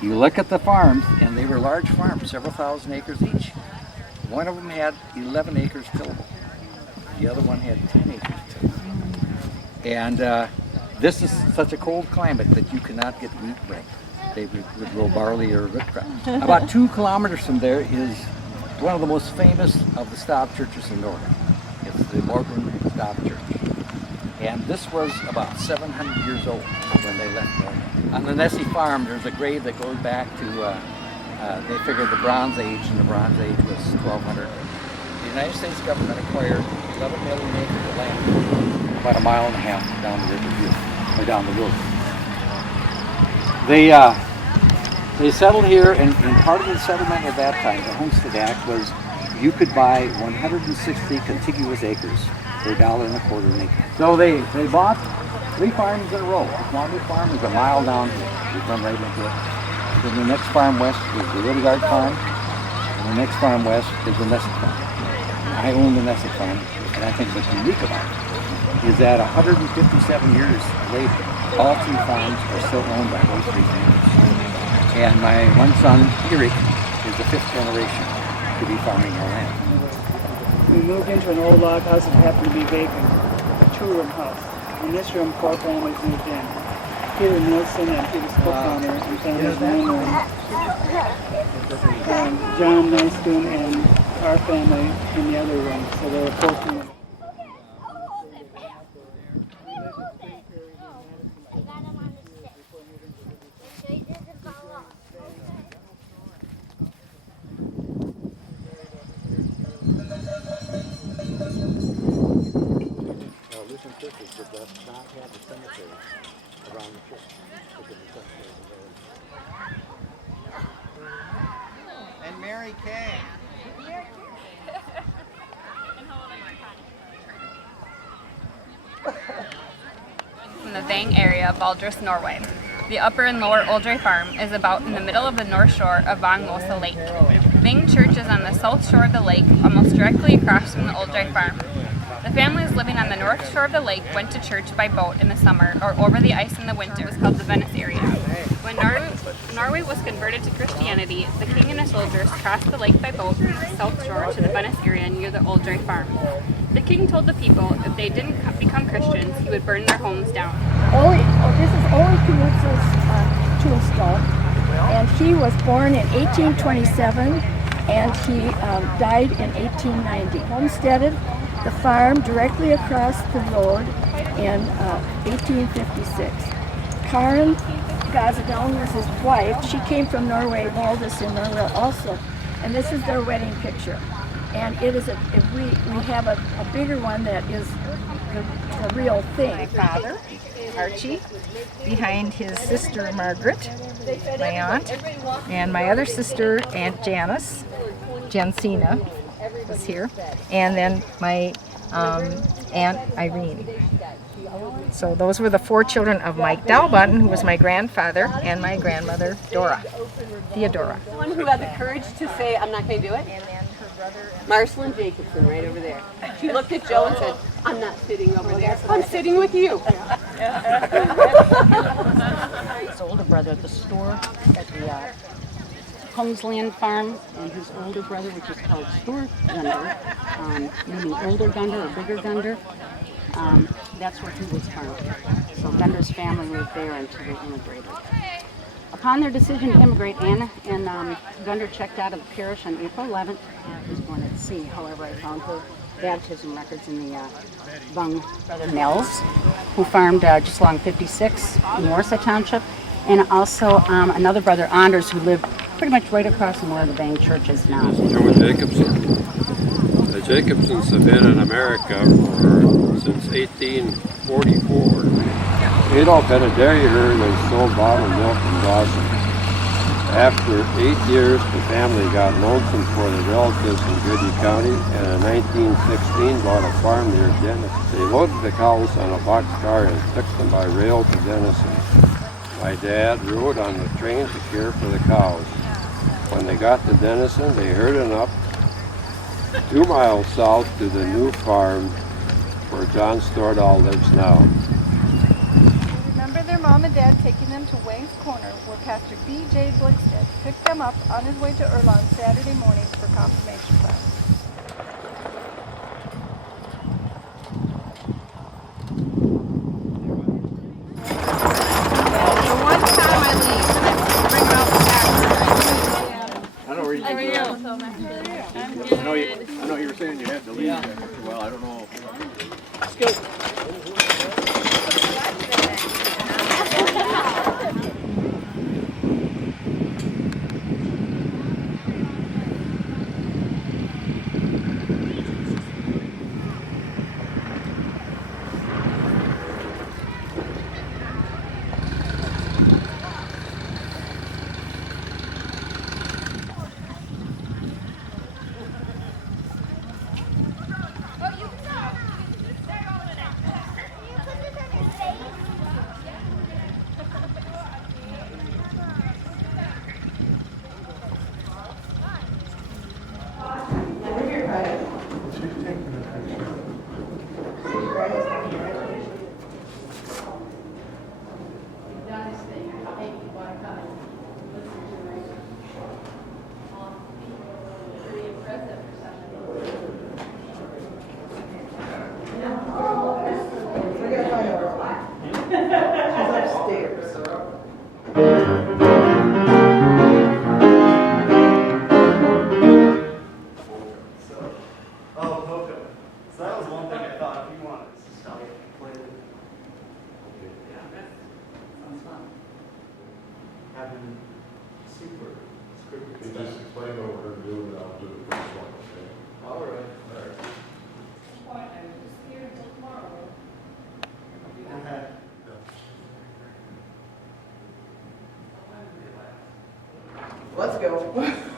You look at the farms, and they were large farms, several thousand acres each. One of them had 11 acres tillable. The other one had 10 acres tillable. And this is such a cold climate that you cannot get wheat right. They would grow barley or root crop. About 2 kilometers from there is one of the most famous of the stop churches in Norway. It's the Morgan Stop Church. And this was about 700 years old when they left Norway. On the Nessie farm, there's a grave that goes back to, they figured the Bronze Age, and the Bronze Age was 1200. The United States government acquired 11 million acres of land about a mile and a half down the river here, or down the road. They settled here, and part of the settlement at that time, the Homestead Act, was you could buy 160 contiguous acres for $1.25 an acre. So they bought 3 farms in a row. The Swampy Farm is a mile down here. We come right into it. Then the next farm west is the Riddegard Farm, and the next farm west is the Nessie Farm. I own the Nessie Farm, and I think what's unique about it is that 157 years later, all 3 farms are still owned by those 3 families. And my one son, Eric, is the 5th generation to be farming our land. We moved into an old log house that happened to be vacant, a 2-room house. In this room, 4 families moved in. Peter Nielsen and Peter Spokane and families Moon and John Nicegoon and our family in the other room. So there were 4 families. Churches that does not have the cemetery around the church. And Mary Kay. From the Vang area of Valdres, Norway. The upper and lower Oldray Farm is about in the middle of the north shore of Vang Lake. Vang Church is on the south shore of the lake, almost directly across from the Oldray Farm. The families living on the north shore of the lake went to church by boat in the summer or over the ice in the winter. It was called the Venice area. When Norway was converted to Christianity, the king and his soldiers crossed the lake by boat from the south shore to the Venice area near the Oldray Farm. The king told the people if they didn't become Christians, he would burn their homes down. This is Ole Knuts's tombstone, and he was born in 1827, and he died in 1890. Homesteaded the farm directly across the road in 1856. Karen Gazadon was his wife. She came from Norway, Valdres in Norway also, and this is their wedding picture. And it is we have a bigger one that is the real thing. My father, Archie, behind his sister Margaret, my aunt, and my other sister, Aunt Janice, Jensina, was here, and then my Aunt Irene. So those were the 4 children of Mike Dalbutton, who was my grandfather, and my grandmother, Theodora. The one who had the courage to say, I'm not going to do it? And then her brother, Marcelin Jacobson, right over there. She looked at Joe and said, I'm not sitting over there. I'm sitting with you. His older brother at the store at the Kongsland Farm, and his older brother, which is called Stuart Gunder, meaning older Gunder or bigger Gunder. That's where he was from. So Gunder's family lived there until they immigrated. Upon their decision to immigrate, Anna and Gunder checked out of the parish on April 11th. He was born at sea. However, I found her baptism records in the Vang brother Nels, who farmed just along 56 in Warsaw Township, and also another brother, Anders, who lived pretty much right across from where the Vang Church is now. Joe Jacobson. The Jacobsons have been in America since 1844. Adolf had a dairy herd and sold bottled milk in Dawson. After 8 years, the family got lonesome for their relatives in Goody County, and in 1916 bought a farm near Denison. They loaded the cows on a boxcar and took them by rail to Denison. My dad rode on the train to care for the cows. When they got to Denison, they herded up 2 miles south to the new farm where John Stordahl lives now. mom and dad taking them to Wayne's Corner, where Pastor B.J. Blickstead picked them up on his way to Erlon Saturday morning for confirmation class. I know where you I know you were saying you had to leave after a while. I don't know. Let's go. Let's go.